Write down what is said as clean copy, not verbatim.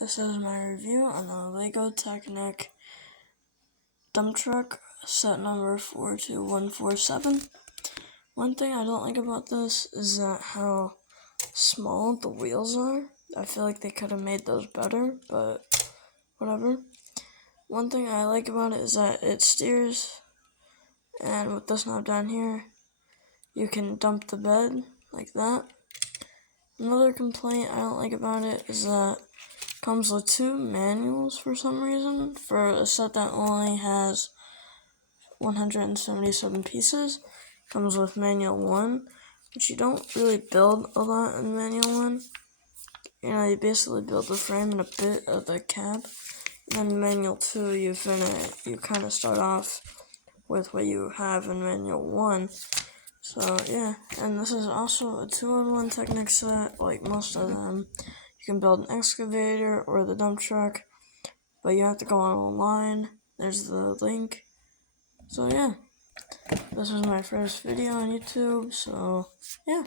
This is my review on the LEGO Technic dump truck set number 42147. One thing I don't like about this is that how small the wheels are. I feel like they could have made those better, but whatever. One thing I like about it is that it steers, and with this knob down here, you can dump the bed like that. Another complaint I don't like about it is that it comes with two manuals for some reason, for a set that only has 177 pieces. It comes with manual 1, which you don't really build a lot in manual 1. You basically build the frame and a bit of the cab. And then manual 2, you kind of start off with what you have in manual 1. So yeah, and this is also a 2-in-1 Technic set, like most of them. You can build an excavator or the dump truck, but you have to go online. There's the link. So yeah, this was my first video on YouTube, so yeah.